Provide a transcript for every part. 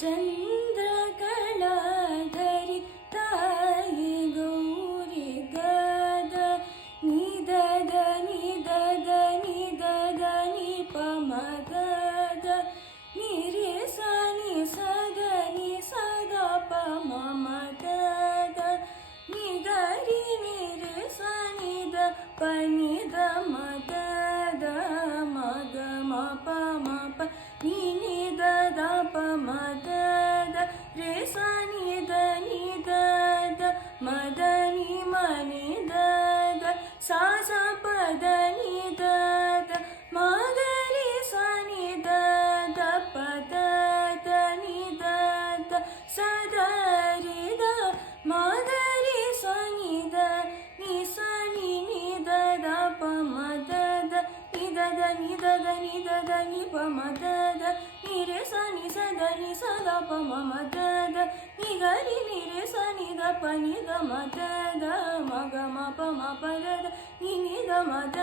चन्द्रकलाधरि तायि गौरि गद निदद निदद निदद निपमगद निरे सनि सद नि सद पममगद निगरि निरे सनि द पनि द मगद मग मप मप नि द द पमगद रे सनि द नि द मद नि मनि द सा सा पद नि द मगरि सनि द पद द नि द सद रि द मगरि सनि द नि सनि नि द प मद नि द नि द नि द नि प मद नि रे सनि सद नि सद प मद नि गरि नि रे सनि द प नि द मद मग म प म प द नि द मद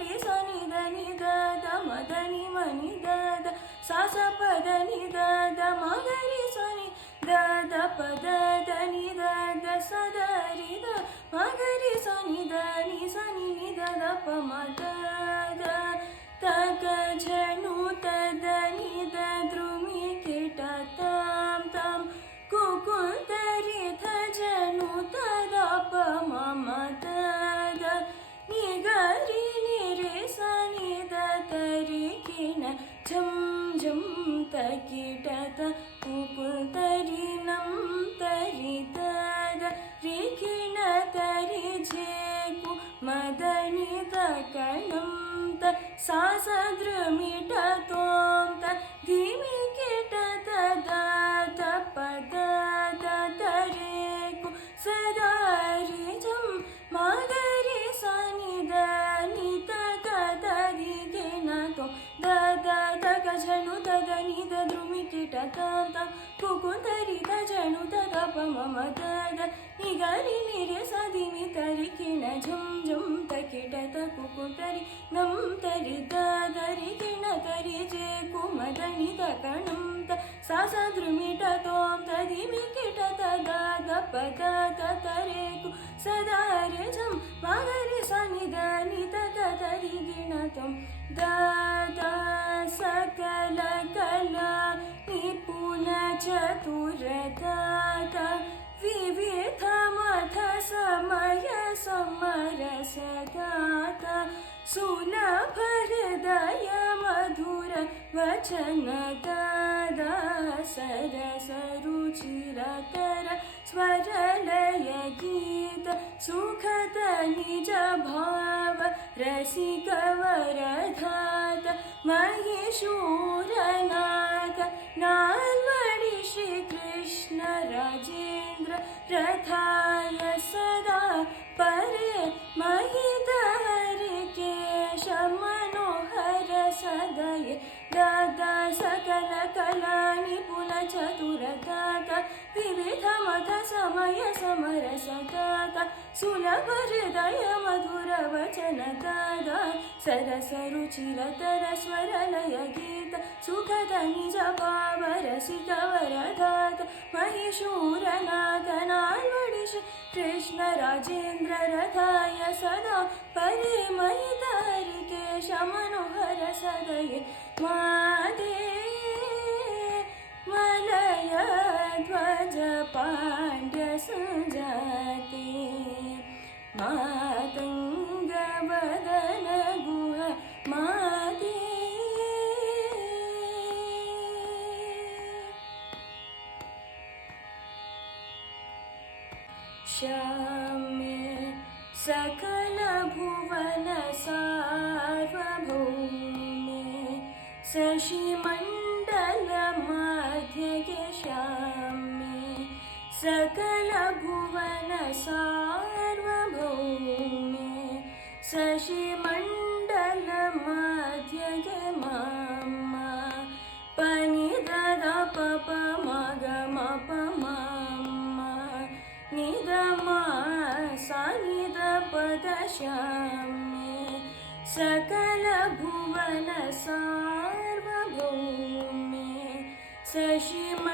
रि सनि द नि द मद नि म नि द सा सा पद नि द मगरि सनि द पद द नि द सद रि द मगरि सनि द नि सनि नि द प मद तग झनु तद नि द द्रुमि किट ताम ताम कुकुतरि थ झनु तद प मम तद नि गरि नि रे सनि द तरि किन झम झम तकिट त कुकुतरि नम तरि तद रि किन तरि झेकु मदनि द कणं त सा सा द्रुमिट तोम त धिमि किट तद पद तरेकु सदा रि झम मगरि सनि द नि तग तरि गिन तो द तग झनु तग नि द द्रुमि किट ताम ताम कुकुतरि थ झनु तग प मम तद नि गरि नि रे सा धिमि तरि किन झुम झुम तकिट त कुकुतरि नम तरि द रि किन तरि जे कुमदनि द कणं त सा सा द्रुमिट तोम त धिमि किट तद पद तरेकु सदा रे झम मगरि सनि द नि तग तरि गिन तोम द सकल कला निपुण चतुर विविध मथ समय समरस गाता सुलभ हृदय मधुर वचन दादा सरस रुचिरतर स्वर लय गीत सुखद निज भाव रसिक वरधात महेशूरनाथ नाल्वडि श्री कृष्ण राजेन्द्र रथाय सदा परे महित हरिकेश मनोहर सदय दादा सकल कला निपुण चतुर दाता विविध मथ समय समरस दाता सुलभ हृदय मधुर वचन दादा सरस रुचिरतर स्वर लय गीत सुखद निज भाव रसिक वरदात महेशूरनाथ नाल्वडि श्री कृष्ण राजेन्द्र रथाय सदा परे महित हरिकेश मनोहर सदय मादे मलय ध्वज पाण्ड्य सुजाते मातंग वदन गुह माते श्याम्ये सकल भुवन सार्वभौमे शशि मंडल मध्य श्याम्ये सकल भुवन सार्वभौमे शशि मंडल मध्य मामा पनि दद पप मग मप मामा निदमा सा निद पद श्याम्ये सकल भुवन सार्वभौमे शशिमण्डलमध्ये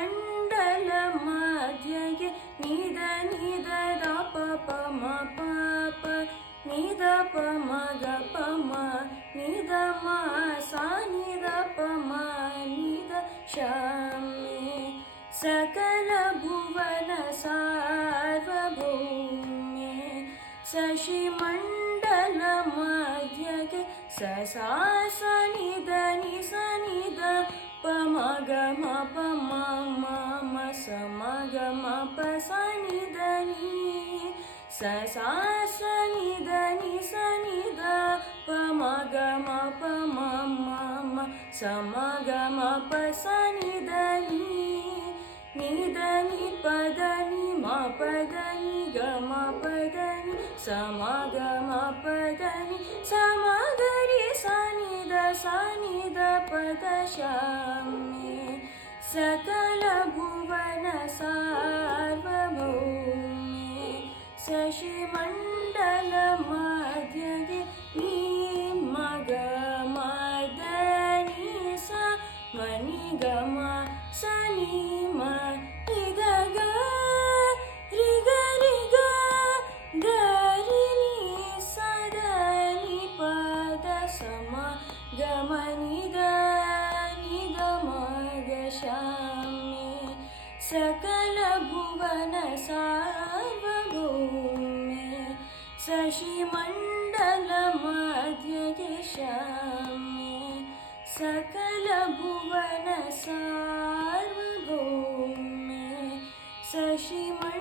निद निद द प प म प प निद प म ग प म निद म सा निद प म निद शमे सकल भुवन सार्वभौमे शशिमण्डलमध्ये स सा स निद नि स निद प म ग म प म म म स म ग म प स निद नि स सा स निद नि स निद प म ग म प म म म स म ग म प स निद नि निद नि प द नि म प द नि ग म प द नि स म ग म प द नि स म ग रि ಸ निद ಸ निद ಪ ದ ಶ मे सकल भुवन सार्वभौमे शशिमण्डलमध्ये नि म ग म द नि ಸ म नि ग म ಸ नि म नि ದ ಗ ರಿ ಗ ರಿ ಗ ಗ ರಿ ni ಸ ದ ni ಪ ದ ಸ ಮ ಗ ಮ ni ದ ಮ ಗ ಶ ಮೆ सकल भुवन सार्वभौमे शशिमण्डलमध्ये शमे सकल भुवन सार्वभौमे शशिमण्डलमध्ये